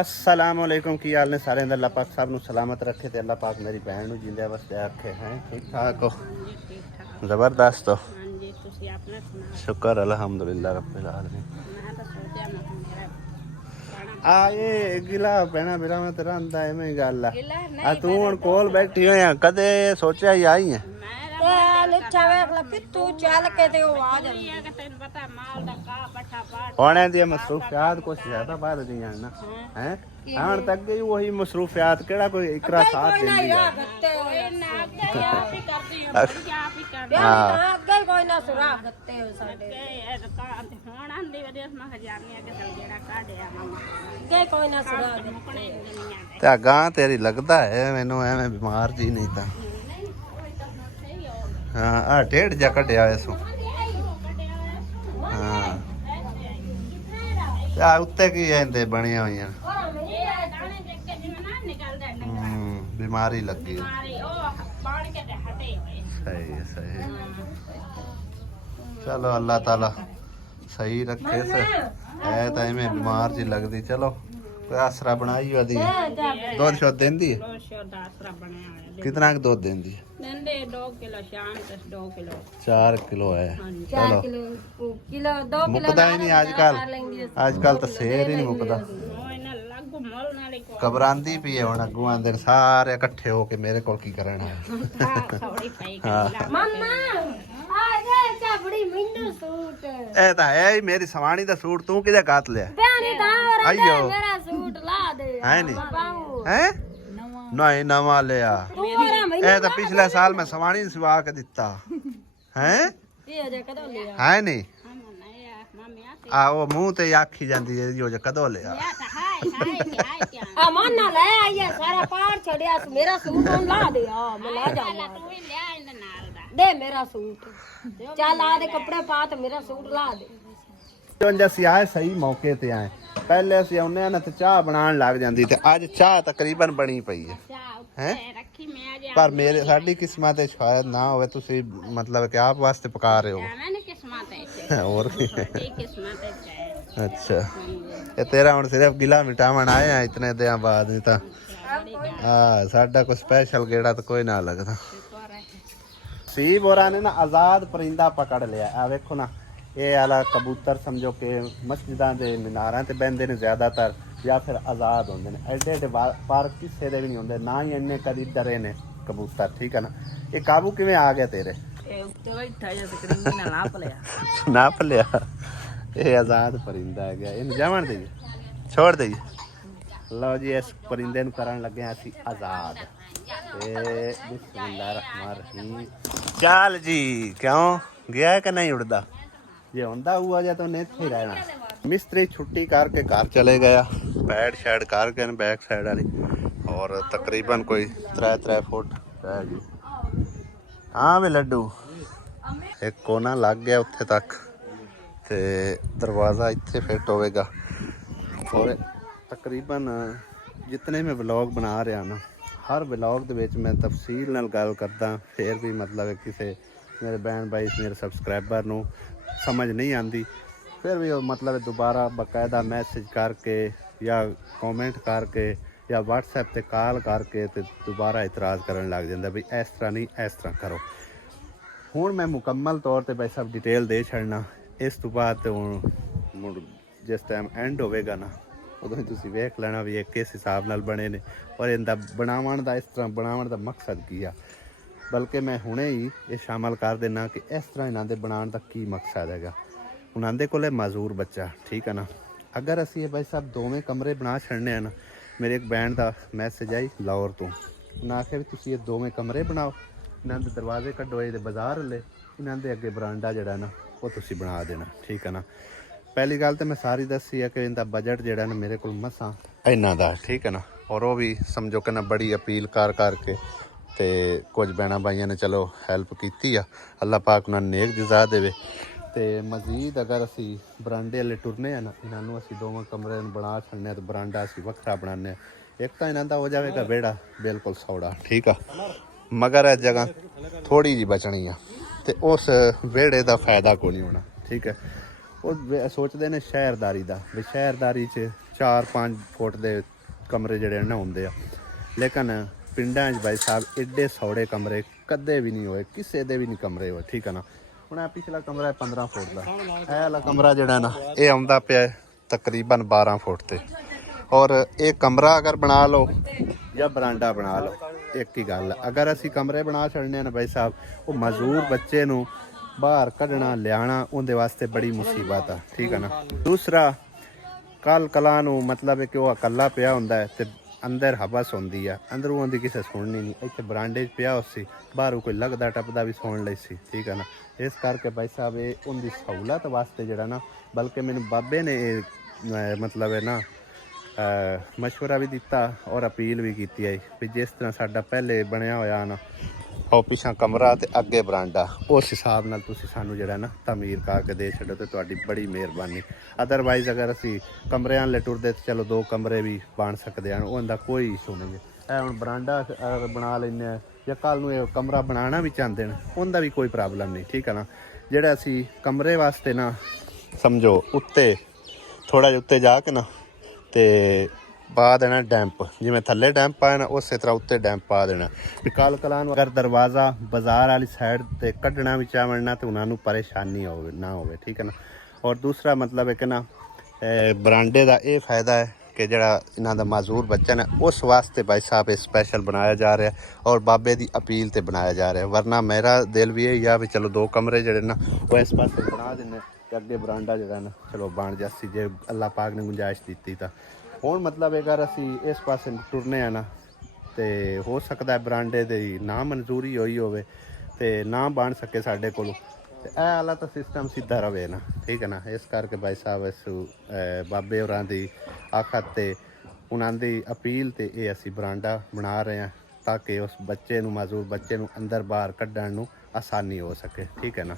अस्सलामुअलैकुम की हाल ने सारे अल्लाह पाक साहब ਨੂੰ सलामत रखे ਤੇ अल्लाह पाक मेरी बहन ਨੂੰ ਜਿੰਦਿਆਂ ਵਸਦੇ ਰੱਖੇ हैं ठीक ठाक हो ਜ਼ਬਰਦਸਤ ਹੋ ਹਾਂਜੀ ਤੁਸੀਂ ਆਪਣਾ ਸੁਣਾਓ शुक्र अल्हम्दुलिल्लाह रब्बिल आलमीन ਮੈਂ ਤਾਂ ਸੋਚਿਆ ਮੈਂ ਮੇਰਾ ਆਏ ਗਿਲਾ ਪੈਣਾ ਮੇਰਾ ਮੈਂ ਤੇਰਾ ਆਂਦਾ ਐਵੇਂ ਹੀ ਗੱਲ ਆ ਗਿਲਾ ਨਹੀਂ ਆ ਤੂੰ ਹੁਣ ਕੋਲ ਬੈਠੀ ਹੋਇਆ ਕਦੇ ਸੋਚਿਆ ਹੀ ਆਈ ਹੈ ਮੇਰਾ ਲਿੱਠਾ ਵੇਖ ਲੈ ਪਿੱਤੂ ਚੱਲ ਕੇ ਤੇ ਉਹ ਆ ਜਾਂਦੀ ਇਹ ਕਿ ਤੈਨੂੰ ਪਤਾ ਮਾਲ ਦਾ ਕਾ ਬੱਠਾ ਪਾਟ ਹੋਣੇ ਦੀ ਮਸਰੂਫਿਆਤ ਕੁਛ ਜ਼ਿਆਦਾ ਵੱਧ ਦੀਆਂ ਨਾ ਹੈ ਆਣ ਤੱਕ ਗਈ ਉਹੀ ਮਸਰੂਫਿਆਤ ਕਿਹੜਾ ਕੋਈ ਇਕਰਾ ਸਾਥ ਦਿੰਦੀ ਹੈ ਗੱਤੇ ਹੋਏ ਨਾ ਅੱਗੇ ਆਪ ਹੀ ਕਰਦੀ ਹਾਂ ਬੜੀ ਆਪ ਹੀ ਕਰਦੀ ਨਾ ਅੱਗੇ ਕੋਈ ਨਾ ਸੁਰਾ ਗੱਤੇ ਹੋਏ ਸਾਡੇ ਇਹ ਦੁਕਾਨ ਤੇ ਹੁਣ ਆਂਦੀ ਵਧੀਆ ਮੈਂ ਖਜ਼ਾਨੇ ਆ ਕੇ ਚਲ ਜਿਹੜਾ ਕਾਢਿਆ ਮਾਮਾ ਅੱਗੇ ਕੋਈ ਨਾ ਸੁਰਾ ਮੁਕਣੇ ਦੁਨੀਆ ਦੇ ਤੇ ਆ ਗਾਂ ਤੇਰੀ ਲੱਗਦਾ ਹੈ ਮੈਨੂੰ ਐਵੇਂ ਬਿਮਾਰ ਜੀ ਨਹੀਂ ਤਾਂ ਹਾਂ ਆ ਡੇਢ ਜਾ ਕੱਢਿਆ ਇਸ ਨੂੰ ਹਾਂ ਤੇ ਆ ਉੱਤੇ ਕੀ ਇਹਦੇ ਬਣੀਆਂ ਹੋਈਆਂ ਬਿਮਾਰੀ ਲੱਗੀ ਹੈ। सही है सही है चलो अल्लाह ताला सही रखे से है तो इवें बीमार जी लगती चलो कोई आसरा बनाई वधी दूध शोध देंदी है कितना दूध देंदी है 2 किलो शाम तक 2 किलो 4 किलो है चलो किलो 2 किलो मुकदा ही नहीं आजकल तो शेर ही नहीं मुकदा घबरांदी पी है हुण अगू आंदे सारे इकट्ठे हो के मेरे कोल की करना मम्मा आ जा चाबड़ी मिंडू सूट ए ता है ही मेरी सवाणी दा सूट तू किदे काट लिया प्यारी दावर आइयो मेरा सूट ला दे है नी पाऊं हैं नहीं नवा लिया ए तो पिछले साल मैं सवाणी सिवा के दिता हैं ये जे कदों लिया है नहीं आ वो मुंह ते आखी जांदी है जो कदों लिया आ मन ना ले आइए सारा पार छड़िया मेरा सूट on ला दे आ मैं ला जाऊंगा दे मेरा सूट चल आ दे कपड़े पा ते मेरा सूट ला दे जो ਅਸੀਂ ਆਏ ਸਹੀ ਮੌਕੇ ਤੇ ਆਏ ਪਹਿਲੇ ਅਸੀਂ ਆਉਂਦੇ ਆ ਨਾ ਤੇ ਚਾਹ ਬਣਾਉਣ ਲੱਗ ਜਾਂਦੀ ਤੇ ਅੱਜ ਚਾਹ ਤਕਰੀਬਨ ਬਣੀ ਪਈ ਹੈ ਹੈ ਪਰ ਮੇਰੇ ਸਾਡੀ ਕਿਸਮਤ ਤੇ ਸ਼ਾਇਦ ਨਾ ਹੋਵੇ ਤੁਸੀਂ ਮਤਲਬ ਕਿ ਆਪ ਵਾਸਤੇ ਪਕਾ ਰਹੇ ਹੋ ਹੋਰ ਕੀ ਅੱਛਾ ਇਹ ਤੇਰਾ ਹੁਣ ਸਿਰਫ ਗਿਲਾ ਮਿਟਾਵਣ ਆਏ ਆ ਇਤਨੇ ਦਿਨਾਂ ਬਾਅਦ ਨਹੀਂ ਤਾਂ ਆ ਸਾਡਾ ਕੋਈ ਸਪੈਸ਼ਲ ਗੇੜਾ ਤਾਂ ਕੋਈ ਨਾ ਲੱਗਦਾ ਸੀਬ ਹੋਰਾਂ ਨੇ ਨਾ ਆਜ਼ਾਦ ਪਰਿੰਦਾ ਪਕੜ ਲਿਆ ਆ ਵੇਖੋ ਨਾ ਇਹ ਵਾਲਾ ਕਬੂਤਰ ਸਮਝੋ ਕਿ ਮਸਜਿਦਾਂ ਦੇ ਮੀਨਾਰਾਂ ਤੇ ਬਹਿੰਦੇ ਨੇ ਜ਼ਿਆਦਾਤਰ ਜਾਂ ਫਿਰ ਆਜ਼ਾਦ ਹੁੰਦੇ ਨੇ ਐਡੇ ਐਡੇ ਪਰ ਕਿਸੇ ਦੇ ਵੀ ਨਹੀਂ ਹੁੰਦੇ ਨਾ ਹੀ ਇੰਨੇ ਕਦੀ ਡਰੇ ਨੇ ਕਬੂਤਰ ਠੀਕ ਹੈ ਨਾ ਇਹ ਕਾਬੂ ਕਿਵੇਂ ਆ ਗਿਆ ਤੇਰੇ ਨਾਪ ਲਿਆ ਇਹ ਆਜ਼ਾਦ ਪਰਿੰਦਾ ਹੈ ਗਿਆ ਇਹਨੂੰ ਜਾਵਣ ਦੇਈਏ ਛੋੜ ਦੇਈਏ ਲਓ ਜੀ ਇਸ ਪਰਿੰਦੇ ਨੂੰ ਕਰਨ ਲੱਗੇ ਆ ਅਸੀਂ ਆਜ਼ਾਦ ਤੇ ਬਿਸਮਿਲ੍ਲਾਹਿਰ ਰਹਿਮਾਨ ਰਹੀਮ ਚੱਲ ਜੀ ਕਿਉਂ ਗਿਆ ਕਿ ਨਹੀਂ ਉੜਦਾ ਜੇ ਹੁੰਦਾ ਹੁਆ ਜਾਂ ਤਾਂ ਉਹਨੇ ਇੱਥੇ ਹੀ ਰਹਿਣਾ ਮਿਸਤਰੀ ਛੁੱਟੀ ਕਰਕੇ ਘਰ ਚਲੇ ਗਿਆ ਪੈਡ ਸ਼ੈਡ ਕਰਕੇ ਬੈਕ ਸਾਈਡ ਵਾਲੀ ਔਰ ਤਕਰੀਬਨ ਕੋਈ 3 ਫੁੱਟ ਰਹਿ ਗਈ ਹਾਂ ਵੇ ਲੱਡੂ ਇੱਕ ਕੋਨਾ ਲੱਗ ਗਿਆ ਉੱਥੇ ਤੱਕ ਤੇ ਦਰਵਾਜ਼ਾ ਇੱਥੇ ਫਿੱਟ ਹੋਵੇਗਾ ਔਰ ਤਕਰੀਬਨ ਜਿਤਨੇ ਮੈਂ ਵਲੌਗ ਬਣਾ ਰਿਹਾ ਨਾ ਹਰ ਵਲੌਗ ਦੇ ਵਿੱਚ ਮੈਂ ਤਫਸੀਲ ਨਾਲ ਗੱਲ ਕਰਦਾ ਫਿਰ ਵੀ ਮਤਲਬ ਕਿਸੇ ਮੇਰੇ ਭੈਣ ਭਾਈ ਮੇਰੇ ਸਬਸਕ੍ਰਾਈਬਰ ਨੂੰ ਸਮਝ ਨਹੀਂ ਆਉਂਦੀ ਫਿਰ ਵੀ ਉਹ ਮਤਲਬ ਦੁਬਾਰਾ ਬਕਾਇਦਾ ਮੈਸੇਜ ਕਰਕੇ ਜਾਂ ਕਮੈਂਟ ਕਰਕੇ ਜਾਂ WhatsApp ਤੇ ਕਾਲ ਕਰਕੇ ਤੇ ਦੁਬਾਰਾ ਇਤਰਾਜ਼ ਕਰਨ ਲੱਗ ਜਾਂਦਾ ਵੀ ਇਸ ਤਰ੍ਹਾਂ ਨਹੀਂ ਇਸ ਤਰ੍ਹਾਂ ਕਰੋ ਹੁਣ ਮੈਂ ਮੁਕੰਮਲ ਤੌਰ ਤੇ ਭਾਈ ਸਭ ਡਿਟੇਲ ਦੇ ਛੱਡਣਾ ਇਸ ਤੋਂ ਬਾਅਦ ਤੇ ਹੁਣ ਜਿਸ ਟਾਈਮ ਐਂਡ ਹੋਵੇਗਾ ਨਾ ਉਦੋਂ ਹੀ ਤੁਸੀਂ ਵੇਖ ਲੈਣਾ ਵੀ ਇਹ ਕਿਸ ਹਿਸਾਬ ਨਾਲ ਬਣੇ ਨੇ ਔਰ ਇਹਦਾ ਬਣਾਉਣ ਦਾ ਇਸ ਤਰ੍ਹਾਂ ਬਣਾਉਣ ਦਾ ਮਕਸਦ ਕੀ ਆ ਬਲਕਿ ਮੈਂ ਹੁਣੇ ਹੀ ਇਹ ਸ਼ਾਮਲ ਕਰ ਦੇਣਾ ਕਿ ਇਸ ਤਰ੍ਹਾਂ ਇਹਨਾਂ ਦੇ ਬਣਾਉਣ ਦਾ ਕੀ ਮਕਸਦ ਹੈਗਾ ਉਹਨਾਂ ਦੇ ਕੋਲੇ ਮਾਜ਼ੂਰ ਬੱਚਾ ਠੀਕ ਹੈ ਨਾ ਅਗਰ ਅਸੀਂ ਇਹ ਭਾਈ ਸਾਹਿਬ ਦੋਵੇਂ ਕਮਰੇ ਬਣਾ ਛੱਡਨੇ ਆ ਨਾ ਮੇਰੇ ਇੱਕ ਬੈਂਡ ਦਾ ਮੈਸੇਜ ਆਈ ਲਾਹੌਰ ਤੋਂ ਉਹਨਾਂ ਆਖਿਆ ਵੀ ਤੁਸੀਂ ਇਹ ਦੋਵੇਂ ਕਮਰੇ ਬਣਾਓ ਇਹਨਾਂ ਦੇ ਦਰਵਾਜ਼ੇ ਕੱਢੋ ਇਹਦੇ ਬਾਜ਼ਾਰ ਲੈ ਇਹਨਾਂ ਦੇ ਅੱਗੇ ਬਰਾਂਡਾ ਜਿਹੜਾ ਨਾ ਉਹ ਤੁਸੀਂ ਬਣਾ ਦੇਣਾ ਠੀਕ ਹੈ ਨਾ ਪਹਿਲੀ ਗੱਲ ਤਾਂ ਮੈਂ ਸਾਰੀ ਦੱਸੀ ਹੈ ਕਿ ਇਹਦਾ ਬਜਟ ਜਿਹੜਾ ਨਾ ਮੇਰੇ ਕੋਲ ਮਸਾਂ ਇੰਨਾ ਦਾ ਠੀਕ ਹੈ ਨਾ ਔਰ ਉਹ ਵੀ ਸਮਝੋ ਕਿ ਨਾ ਬੜੀ ਅਪੀਲ ਕਰਕੇ ਤੇ ਕੁਝ ਭੈਣਾਂ ਭਾਈਆਂ ਨੇ ਚਲੋ ਹੈਲਪ ਕੀਤੀ ਆ ਅੱਲਾਹ ਪਾਕ ਉਹਨਾਂ ਨੂੰ ਨੇਕ ਜਜ਼ਾ ਦੇਵੇ ਤੇ ਮਜ਼ੀਦ ਅਗਰ ਅਸੀਂ ਬਰਾਂਡੇ ਵਾਲੇ ਟੁਰਨੇ ਆ ਨਾ ਇਹਨਾਂ ਨੂੰ ਅਸੀਂ ਦੋਵਾਂ ਕਮਰੇ ਨੂੰ ਬਣਾ ਛੱਡਨੇ ਤੇ ਬਰਾਂਡਾ ਅਸੀਂ ਵੱਖਰਾ ਬਣਾਉਂਦੇ ਇੱਕ ਤਾਂ ਇਹਨਾਂ ਦਾ ਹੋ ਜਾਵੇਗਾ ਵਿਹੜਾ ਬਿਲਕੁਲ ਸੌੜਾ ਠੀਕ ਆ ਮਗਰ ਇਹ ਜਗ੍ਹਾ ਥੋੜੀ ਜਿਹੀ ਬਚਣੀ ਆ ਤੇ ਉਸ ਵਿਹੜੇ ਦਾ ਫਾਇਦਾ ਕੋਈ ਨਹੀਂ ਹੋਣਾ ਠੀਕ ਹੈ ਉਹ ਸੋਚਦੇ ਨੇ ਸ਼ਹਿਰਦਾਰੀ ਦਾ ਵੀ ਸ਼ਹਿਰਦਾਰੀ 'ਚ 4-5 ਫੁੱਟ ਦੇ ਕਮਰੇ ਜਿਹੜੇ ਨਾ ਹੁੰਦੇ ਆ। ਲੇਕਿਨ ਪਿੰਡਾਂ 'ਚ ਭਾਈ ਸਾਹਿਬ ਐਡੇ ਸੌੜੇ ਕਮਰੇ ਕਦੇ ਵੀ ਨਹੀਂ ਹੋਏ, ਕਿਸੇ ਦੇ ਵੀ ਨਹੀਂ ਕਮਰੇ ਹੋਏ, ਠੀਕ ਹੈ ਨਾ। ਹੁਣ ਇਹ ਪਿਛਲਾ ਕਮਰਾ ਹੈ 15 ਫੁੱਟ ਦਾ, ਇਹ ਵਾਲਾ ਕਮਰਾ ਜਿਹੜਾ ਨਾ ਇਹ ਆਉਂਦਾ ਪਿਆ ਤਕਰੀਬਨ 12 ਫੁੱਟ ਤੇ। ਔਰ ਇਹ ਕਮਰਾ ਅਗਰ ਬਣਾ ਲਓ ਜਾਂ ਬਰਾਂਡਾ ਬਣਾ ਲਓ, ਇੱਕ ਹੀ ਗੱਲ। ਅਗਰ ਅਸੀਂ ਕਮਰੇ ਬਣਾ ਛੱਡਨੇ ਨਾ ਭਾਈ ਸਾਹਿਬ, ਉਹ ਮਜ਼ਦੂਰ ਬੱਚੇ ਨੂੰ ਬਾਹਰ ਕੱਢਣਾ ਲਿਆਣਾ ਉਹਦੇ ਵਾਸਤੇ ਬੜੀ ਮੁਸੀਬਤ ਆ, ਠੀਕ ਹੈ ਨਾ। ਦੂਸਰਾ ਕੱਲ ਕਲਾ ਨੂੰ ਮਤਲਬ ਹੈ ਕਿ ਉਹ ਇਕੱਲਾ ਪਿਆ ਹੁੰਦਾ ਹੈ ਤੇ ਅੰਦਰ ਹਵਸ ਹੁੰਦੀ ਆ, ਅੰਦਰੋਂ ਉਹਦੀ ਕਿਸੇ ਸੁਣਨੀ ਨਹੀਂ। ਇੱਥੇ ਬਰਾਂਡੇ 'ਚ ਪਿਆ ਸੀ, ਬਾਹਰੋਂ ਕੋਈ ਲੱਗਦਾ ਟੱਪਦਾ ਵੀ ਸੁਣ ਲਈ ਸੀ, ਠੀਕ ਹੈ ਨਾ। ਇਸ ਕਰਕੇ ਭਾਈ ਸਾਹਿਬ ਇਹ ਉਹਦੀ ਸਹੂਲਤ ਵਾਸਤੇ ਜਿਹੜਾ ਨਾ, ਬਲਕਿ ਮੈਨੂੰ ਬਾਬੇ ਨੇ ਇਹ ਮਤਲਬ ਹੈ ਨਾ ਮਸ਼ਵਰਾ ਵੀ ਦਿੱਤਾ ਔਰ ਅਪੀਲ ਵੀ ਕੀਤੀ ਹੈ ਵੀ ਜਿਸ ਤਰ੍ਹਾਂ ਸਾਡਾ ਪਹਿਲੇ ਬਣਿਆ ਹੋਇਆ ਨਾ ਉਹ ਪਿਛਾਂ ਕਮਰਾ ਤੇ ਅੱਗੇ ਬਰਾਂਡਾ, ਉਸ ਹਿਸਾਬ ਨਾਲ ਤੁਸੀਂ ਸਾਨੂੰ ਜਿਹੜਾ ਨਾ ਤਮੀਰ ਕਰਕੇ ਦੇ ਛੱਡੋ ਤੇ ਤੁਹਾਡੀ ਬੜੀ ਮਿਹਰਬਾਨੀ। ਅਦਰਵਾਈਜ਼ ਅਗਰ ਅਸੀਂ ਕਮਰਿਆਂ ਲੈ ਟੁਰਦੇ ਤੇ ਚਲੋ 2 ਕਮਰੇ ਵੀ ਬਣ ਸਕਦੇ ਹਨ, ਉਹਦਾ ਕੋਈ ਇਸ਼ੂ ਨਹੀਂ ਹੈ। ਇਹ ਹੁਣ ਬਰਾਂਡਾ ਬਣਾ ਲੈਂਦੇ ਹਾਂ ਜਾਂ ਕੱਲ੍ਹ ਨੂੰ ਇਹ ਕਮਰਾ ਬਣਾਉਣਾ ਵੀ ਚਾਹੁੰਦੇ ਨੇ, ਉਹਦਾ ਵੀ ਕੋਈ ਪ੍ਰੋਬਲਮ ਨਹੀਂ, ਠੀਕ ਹੈ ਨਾ। ਜਿਹੜਾ ਅਸੀਂ ਕਮਰੇ ਵਾਸਤੇ ਨਾ ਸਮਝੋ ਉੱਤੇ ਥੋੜ੍ਹਾ ਜਿਹਾ ਉੱਤੇ ਜਾ ਕੇ ਨਾ ਤੇ ਪਾ ਦੇਣਾ ਡੈਂਪ, ਜਿਵੇਂ ਥੱਲੇ ਡੈਂਪ ਪਾਇਆ ਨਾ ਉਸੇ ਤਰ੍ਹਾਂ ਉੱਤੇ ਡੈਂਪ ਪਾ ਦੇਣਾ ਵੀ ਕੱਲ ਕਲਾਂ ਨੂੰ ਅਗਰ ਦਰਵਾਜ਼ਾ ਬਾਜ਼ਾਰ ਵਾਲੀ ਸਾਈਡ ਤੇ ਕੱਢਣਾ ਵੀ ਚਾਹਣ ਨਾ ਤੇ ਉਹਨਾਂ ਨੂੰ ਪਰੇਸ਼ਾਨੀ ਨਾ ਹੋਵੇ, ਠੀਕ ਹੈ ਨਾ। ਔਰ ਦੂਸਰਾ ਮਤਲਬ ਹੈ ਕਿ ਨਾ ਬਰਾਂਡੇ ਦਾ ਇਹ ਫਾਇਦਾ ਹੈ ਕਿ ਜਿਹੜਾ ਇਹਨਾਂ ਦਾ ਮਾਜ਼ੂਰ ਬੱਚਾ ਨੇ ਉਸ ਵਾਸਤੇ ਭਾਈ ਸਾਹਿਬ ਇਹ ਸਪੈਸ਼ਲ ਬਣਾਇਆ ਜਾ ਰਿਹਾ ਔਰ ਬਾਬੇ ਦੀ ਅਪੀਲ ਤੇ ਬਣਾਇਆ ਜਾ ਰਿਹਾ। ਵਰਨਾ ਮੇਰਾ ਦਿਲ ਵੀ ਇਹ ਆ ਵੀ ਚਲੋ 2 ਕਮਰੇ ਜਿਹੜੇ ਨਾ ਉਹ ਇਸ ਪਾਸੇ ਬਣਾ ਦਿੰਦੇ ਤੇ ਅੱਗੇ ਬਰਾਂਡਾ ਜਿਹੜਾ ਨਾ ਚਲੋ ਬਣ ਜਾਸੀ ਜੇ ਅੱਲਾਹ ਪਾਕ ਨੇ ਗੁੰਜਾਇਸ਼ ਦਿੱਤੀ ਤਾਂ। ਹੁਣ ਮਤਲਬ ਅਗਰ ਅਸੀਂ ਇਸ ਪਾਸੇ ਟੁਰਨੇ ਆ ਨਾ ਤੇ ਹੋ ਸਕਦਾ ਬਰਾਂਡੇ ਦੀ ਨਾ ਮਨਜ਼ੂਰੀ ਹੋਈ ਹੋਵੇ ਤੇ ਨਾ ਬਣ ਸਕੇ ਸਾਡੇ ਕੋਲੋਂ, ਤੇ ਇਹ ਵਾਲਾ ਤਾਂ ਸਿਸਟਮ ਸਿੱਧਾ ਰਵੇ ਨਾ, ਠੀਕ ਹੈ ਨਾ। ਇਸ ਕਰਕੇ ਭਾਈ ਸਾਹਿਬ ਇਸ ਬਾਬੇ ਹੋਰਾਂ ਦੀ ਆਖਤ ਤੇ ਉਹਨਾਂ ਦੀ ਅਪੀਲ ਤੇ ਇਹ ਅਸੀਂ ਬਰਾਂਡਾ ਬਣਾ ਰਹੇ ਹਾਂ ਤਾਂ ਕਿ ਉਸ ਬੱਚੇ ਨੂੰ ਮਾਜ਼ੂਰ ਬੱਚੇ ਨੂੰ ਅੰਦਰ ਬਾਹਰ ਕੱਢਣ ਨੂੰ ਆਸਾਨੀ ਹੋ ਸਕੇ, ਠੀਕ ਹੈ ਨਾ।